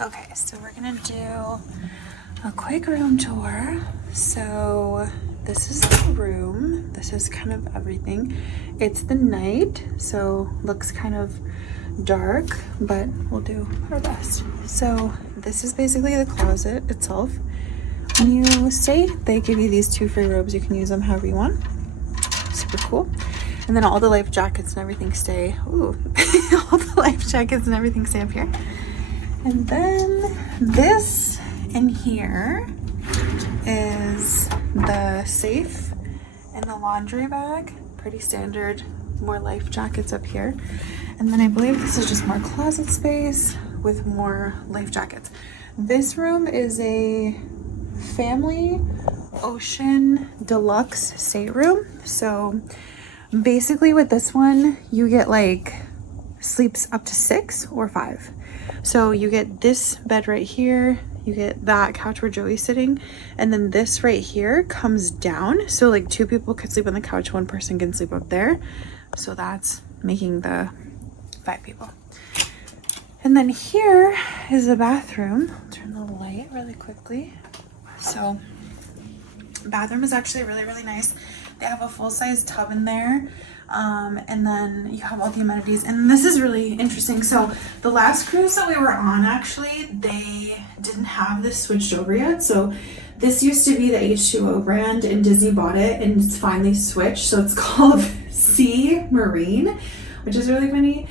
Okay, so we're gonna do a quick room tour. So this is the room. This is kind of everything. It's the night, so looks kind of dark, but we'll do our best. So this is basically the closet itself. When you stay, they give you these 2 free robes. You can use them however you want. Super cool. And then all the life jackets and everything stay. Ooh, all the life jackets and everything stay up here. And then this in here is the safe and the laundry bag. Pretty standard. More life jackets up here. And then I believe this is just more closet space with more life jackets. This room is a family ocean deluxe stateroom. So basically with this one, you get like sleeps up to 6 or 5. So you get this bed right here, you get that couch where Joey's sitting, and then this right here comes down. So like 2 people could sleep on the couch, 1 person can sleep up there. So that's making the 5 people. And then here is the bathroom. I'll turn the light really quickly. So bathroom is actually really, really nice. They have a full-size tub in there. And then you have all the amenities, and this is really interesting. So the last cruise that we were on, actually, they didn't have this switched over yet. So this used to be the H2O brand, and Disney bought it, and it's finally switched. So it's called Sea Marine, which is really funny.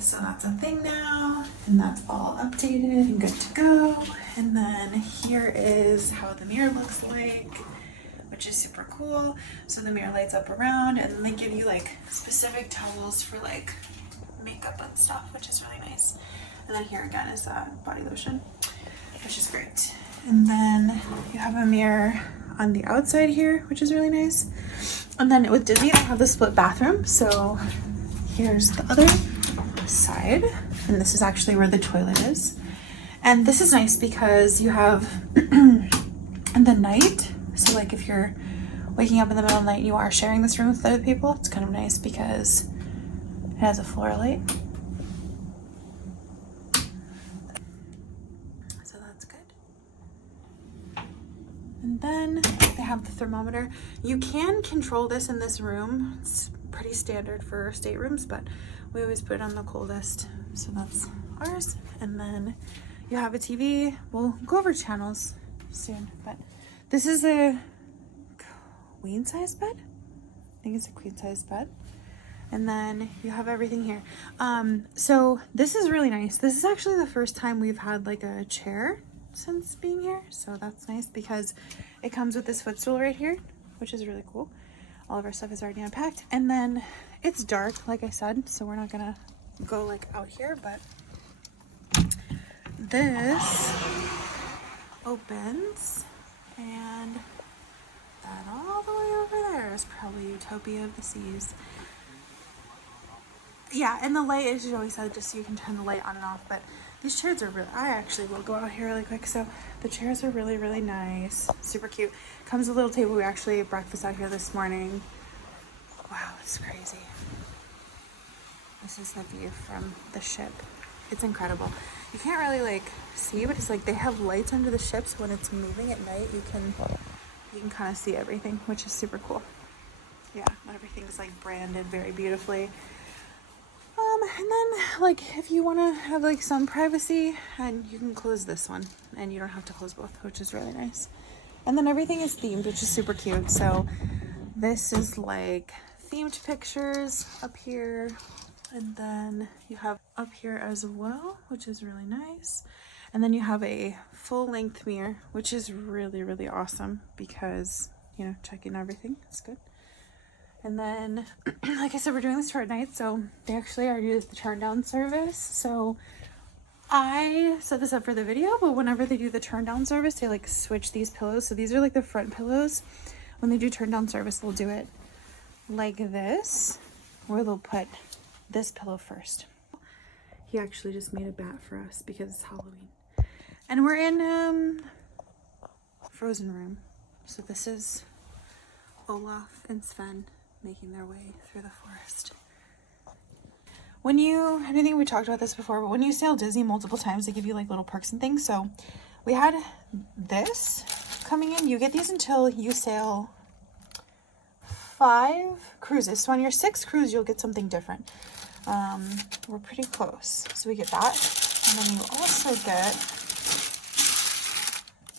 So that's a thing now, and that's all updated and good to go. And then here is how the mirror looks like, which is super cool. So the mirror lights up around, and then they give you like specific towels for like makeup and stuff, which is really nice. And then here again is that body lotion, which is great. And then you have a mirror on the outside here, which is really nice. And then with Disney, they have the split bathroom. So here's the other side, and this is actually where the toilet is. And this is nice because you have in the night, so like if you're waking up in the middle of the night and you are sharing this room with other people, it's kind of nice because it has a floor light. So that's good. And then they have the thermometer. You can control this in this room. It's pretty standard for staterooms, but we always put it on the coldest. So that's ours. And then you have a TV. We'll go over channels soon, but this is a queen size bed. I think it's a queen size bed. And then you have everything here. So this is really nice. This is actually the first time we've had like a chair since being here. So that's nice because it comes with this footstool right here, which is really cool. All of our stuff is already unpacked. And then it's dark, like I said, so we're not gonna go like out here, but this opens, and that all the way over there is probably Utopia of the Seas. Yeah, and the light, as you always said, just so you can turn the light on and off. But these chairs are really, I actually will go out here really quick. So the chairs are really, really nice. Super cute. Comes with a little table. We actually ate breakfast out here this morning. Wow, it's crazy. This is the view from the ship. It's incredible. You can't really like see, but it's like they have lights under the ship, so when it's moving at night, you can kind of see everything, which is super cool. Yeah, everything's like branded very beautifully. And then like if you want to have like some privacy, and you can close this one and you don't have to close both, which is really nice. And then everything is themed, which is super cute. So this is like themed pictures up here, and then you have up here as well, which is really nice. And then you have a full-length mirror, which is really, really awesome because, you know, checking everything, it's good. And then, like I said, we're doing this tour at night, so they actually already did the turn down service. So I set this up for the video, but whenever they do the turn down service, they like switch these pillows. So these are like the front pillows. When they do turn down service, they'll do it like this, where they'll put this pillow first. He actually just made a bat for us because it's Halloween. And we're in Frozen Room. So this is Olaf and Sven making their way through the forest. when you, I don't think we talked about this before, but when you sail Disney multiple times, they give you like little perks and things. So we had this coming in. You get these until you sail 5 cruises. So on your 6th cruise, you'll get something different. We're pretty close. So we get that. And then you also get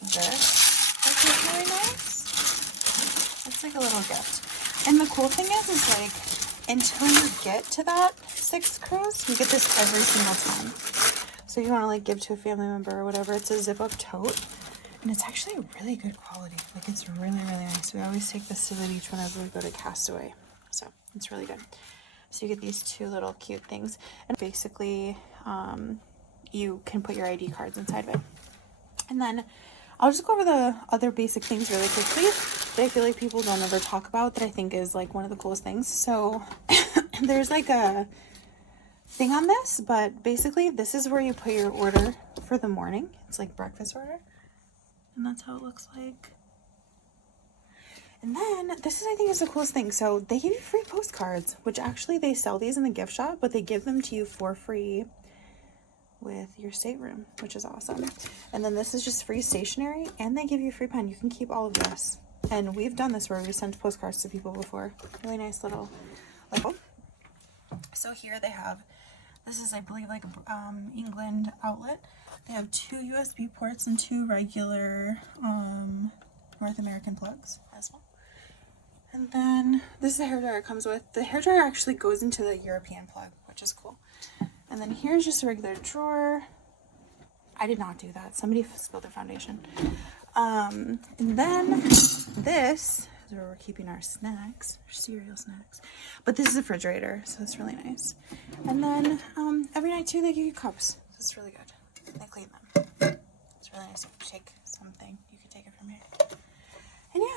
this, which is really nice. It's like a little gift. And the cool thing is like, until you get to that 6th cruise, you get this every single time. So you want to like give to a family member or whatever. It's a zip-up tote. And it's actually really good quality. Like, it's really, really nice. We always take this to the beach whenever we go to Castaway. So it's really good. So you get these 2 little cute things. And basically, you can put your ID cards inside of it. And then I'll just go over the other basic things really quickly that I feel like people don't ever talk about that I think is like one of the coolest things. So there's like a thing on this, but basically this is where you put your order for the morning. It's like breakfast order. And that's how it looks like. And then this is, I think, is the coolest thing. So they give you free postcards, which actually they sell these in the gift shop, but they give them to you for free with your stateroom, which is awesome. And then this is just free stationery, and they give you a free pen. You can keep all of this. And we've done this where we sent postcards to people before. Really nice little label. So here they have, this is, I believe, like England outlet. They have 2 USB ports and 2 regular North American plugs as well. And then this is the hairdryer it comes with. The hairdryer actually goes into the European plug, which is cool. And then here's just a regular drawer. I did not do that. Somebody spilled their foundation. And then this is where we're keeping our snacks, our cereal snacks. But this is a refrigerator, so it's really nice. And then every night too, they give you cups. So it's really good. They clean them. It's really nice. If you take something, you can take it from here. And yeah.